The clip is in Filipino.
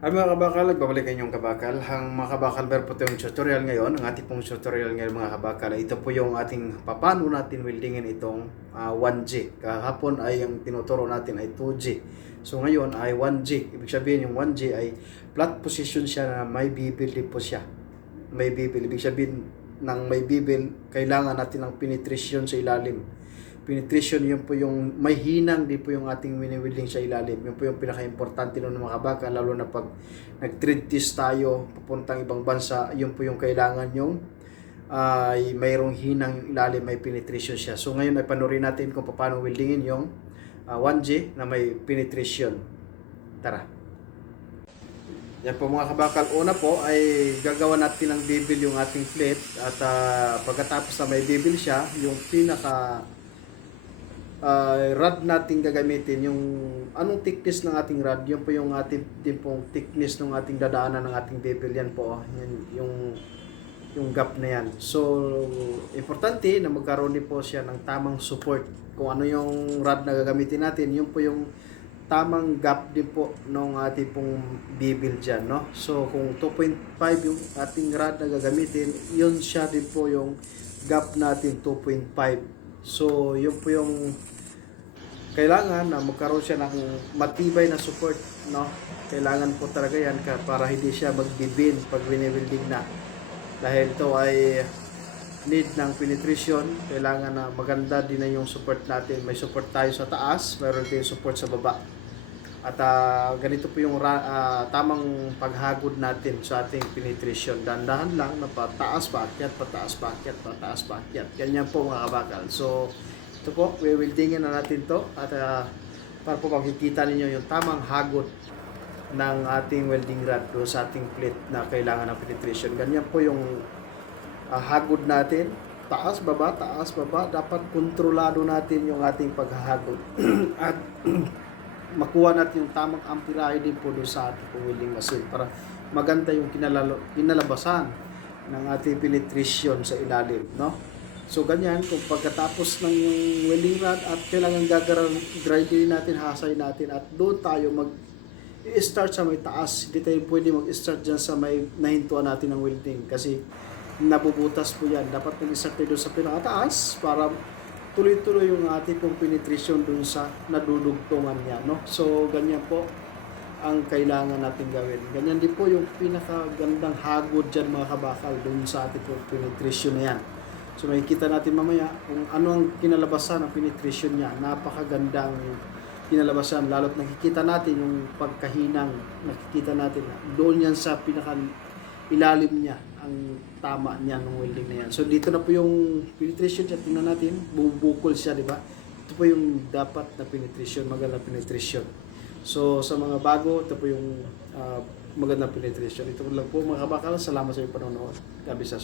Ay mga kabakal, nagbabalik kayong kabakal. Ang mga kabakal, meron po tayong tutorial ngayon. Ang ating pong tutorial ngayon mga kabakal, ito po yung ating paano natin weldingin itong 1G. Kahapon ay yung tinuturo natin ay 2G. So ngayon ay 1G. Ibig sabihin yung 1G ay flat position siya na may bibil din po siya. May bibil. Ibig sabihin ng may bibil, kailangan natin ng penetration sa ilalim. Penetration, yun po yung may hinang din po yung ating mini-welding sa ilalim. Yun po yung pinaka-importante nun mga kabaka, lalo na pag nag-trade test tayo papuntang ibang bansa, yun po yung kailangan yung ay mayroong hinang yung ilalim, may penetration siya. So ngayon ay panurin natin kung paano weldingin yung 1G na may penetration. Tara. Yan po mga kabakal, una po ay gagawa natin ng bevel yung ating plate at pagkatapos na may bevel siya, yung pinaka rod natin gagamitin, yung anong thickness ng ating rod, yun po yung ating din pong thickness ng ating dadaanan ng ating bevel. Yan po, yan, yung gap na yan. So, importante na magkaroon din po siya ng tamang support. Kung ano yung rod na gagamitin natin, yun po yung tamang gap din po ng ating pong bevel dyan, no? So, kung 2.5 yung ating rod na gagamitin, yun siya din po yung gap natin, 2.5. So, yun po yung kailangan na magkaroon siya ng matibay na support, no? Kailangan po talaga yan para hindi siya magbibin pag wini-welding na. Dahil ito ay need ng penetration, kailangan na maganda din na yung support natin. May support tayo sa taas, mayroon din support sa baba. At ganito po yung tamang paghagod natin sa ating penetration. Dahan-dahan lang na pataas, paakyat, pataas, paakyat, pataas, paakyat. Ganyan po mga kabakal. So, ito po, we-weldingin na natin to at para po makikita ninyo yung tamang hagod ng ating welding rod do sa ating plate na kailangan ng penetration. Ganyan po yung hagod natin. Taas, baba, taas, baba. Dapat kontrolado natin yung ating paghahagod. At makuha natin yung tamang amperahe din po doon sa ating welding machine para maganda yung kinalabasan ng ating penetration sa ilalim, no? So ganyan, kung pagkatapos ng welding rod at kailangan grind natin, hasay natin at doon tayo mag-start sa may taas. Hindi tayo pwede mag-start dyan sa may nahintuan natin ng welding kasi nabubutas po yan. Dapat mag-start tayo doon sa pinakataas para tuloy-tuloy yung ating pong penetration dun sa nadudugtungan niya, no? So, ganyan po ang kailangan natin gawin. Ganyan din po yung pinakagandang hagod dyan mga kabakal dun sa ating pong penetration na yan. So, makikita natin mamaya kung ano ang kinalabasan ng penetration niya. Napakagandang kinalabasan. Lalo't nakikita natin yung pagkahinang, nakikita natin doon yan sa pinaka-ilalim niya ang tama niya ng welding na yan. So dito na po yung penetration niya. Tingnan natin, bubukol siya, di ba? Ito po yung dapat na penetration, magandang penetration. So sa mga bago, ito po yung magandang penetration. Ito lang po mga kabakal. Salamat sa iyong panonood. Gabi sa